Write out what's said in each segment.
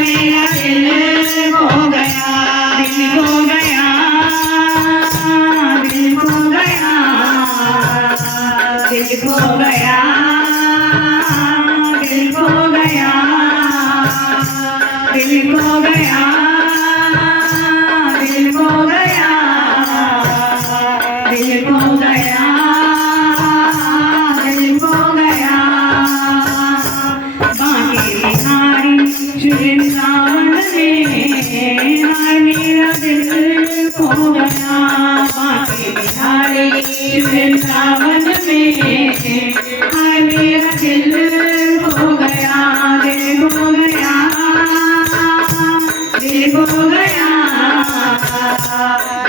मेरा दिल खो गया, दिल खो गया, दिल खो गया, दिल खो गया, दिल खो गया, दिल खो गया, दिल खो गया, दिल खो गया, दिल खो गया। बांके बिहारी वृंदावन में हाय मेरा दिल खो गया, बांके बिहारी वृंदावन में हाय मेरा दिल खो गया, दिल खो गया, दिल खो गया,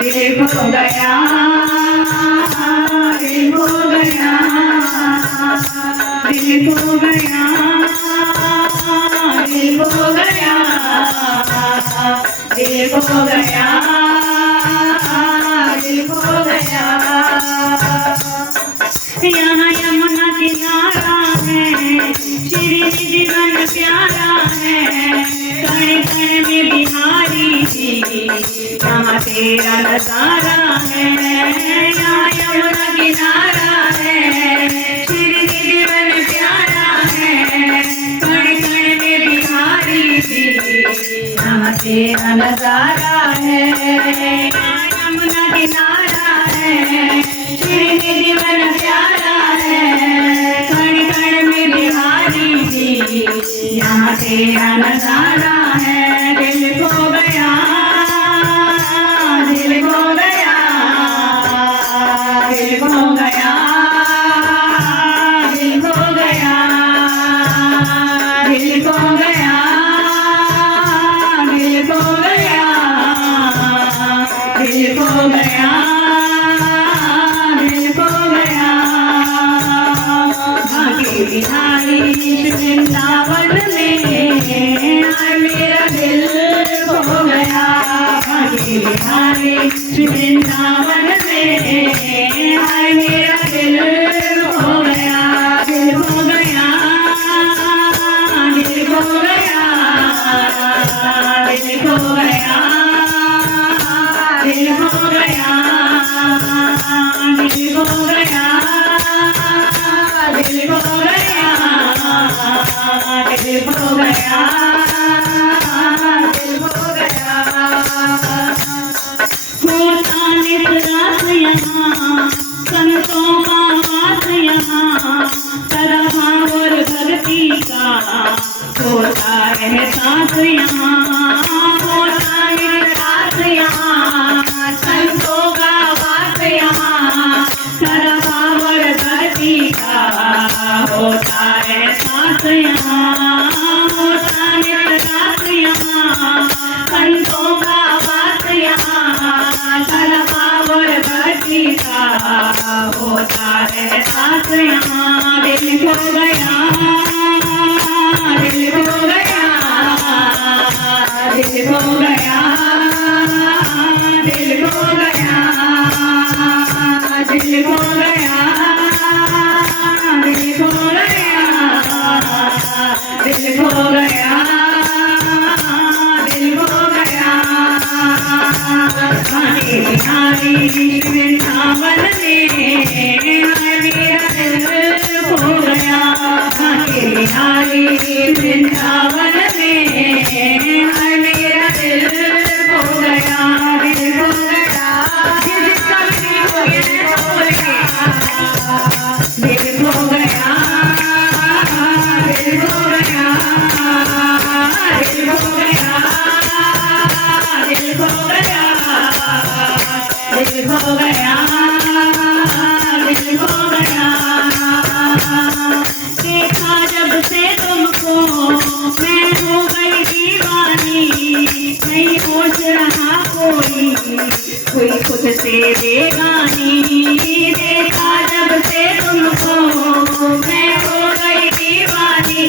दिल खो गया, दिल खो गया, दिल खो गया, दिल खो गया, दिल खो गया, दिल खो गया। यहाँ यमुना किनारा है, श्री जीवन प्यारा है, कण कण में बिहारी जी यहाँ तेरा नजारा है। यहाँ यमुना किनारा है, श्री जीवन प्यारा है, कण कण में बिहारी जी यहाँ तेरा नजारा है। यहाँ यमुना किनारा है, श्री जीवन प्यारा है, कण कण में बिहारी जी यहाँ तेरा नजारा है। दिल खो गया, दिल खो गया, दिल खो गया, दिल खो गया, दिल खो गया, दिल खो गया, दिल खो गया, दिल खो गया। बांके बिहारी वृंदावन में हाय मेरा दिल खो गया, बांके बिहारी वृंदावन में हाय मेरा दिल खो गया, दिल खो गया, दिल खो गया, दिल खो गया, दिल खो गया, दिल खो गया, दिल खो गया, दिल खो गया, दिल खो गया। होता नित रात यहाँ संतों का वास यहाँ, सदा भाव और भक्ति का होता एहसास यहाँ। होता नित रात यहाँ संतों का वास यहाँ, सदा भाव और भक्ति का होता एहसास यहाँ। होता नित रात यहाँ संतों का वास यहाँ, सदा भाव और भक्ति का होता एहसास यहाँ। दिल खो गया, दिल खो गया, दिल खो गया, दिल खो गया, दिल खो गया, दिल खो गया, दिल खो गया, दिल खो गया। बांके बिहारी वृंदावन में हाय मेरा दिल खो गया, बांके बिहारी वृंदावन में हाय मेरा दिल खो गया, दिल खो गया। जिसका दिल खो गया बोल के दिल खो गया, दिल खो गया, दिल खो गया, दिल खो गया, दिल खो गया, दिल खो गया। देखा जब से तुमको मैं हो गई दीवानी, नहीं सोच रहा कोई खुद से बेगानी। देखा जब से तुमको मैं हो गई दीवानी,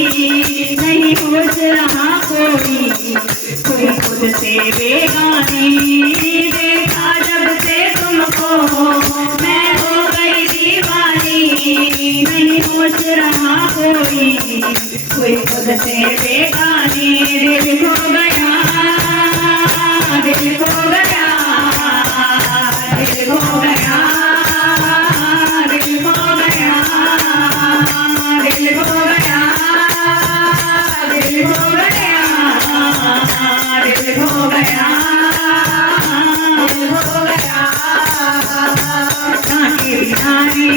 नहीं सोच रहा कोई खुद से बेगानी। देखा जब से तुमको मैं हो गई दीवानी, नहीं सोच रहा कोई कोई खुद से बेगाने दिल खो गया दिल खो गया दिल खो गया दिल खो गया दिल खो गया दिल खो गया दिल खो गया दिल खो गया कांटे बिहारी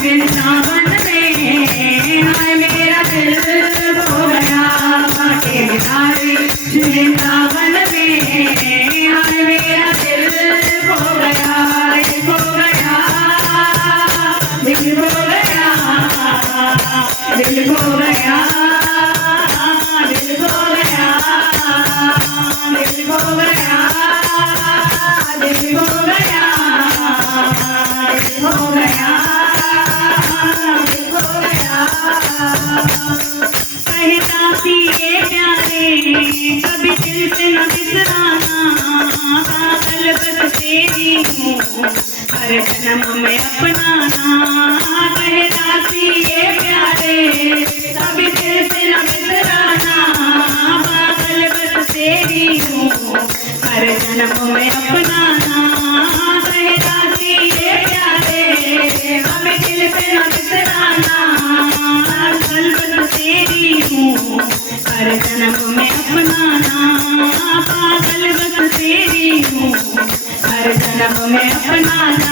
वृंदावन में हाय मेरा दिल खो गया कांटे बिहारी वृंदावन में हाय मेरा दिल खो गया दिल खो गया दिल खो गया दिल खो गया दिल खो गया दिल खो गया दिल खो गया दिल खो गया दिल खो गया कहता थी ये प्यारे कभी दिल से न बिसराना पागल बस तेरी हूँ हर जन्म में अपनाना कहता थी ये प्यारे कभी दिल से न बिसराना पागल बस तेरी हूँ हर जन्म में अपनाना कहता थी ये प्यारे कभी दिल से न बिसराना पागल बस तेरी हूँ हर जन्म में अपनाना पागल बस तेरी हूँ हर जन्म में अपनाना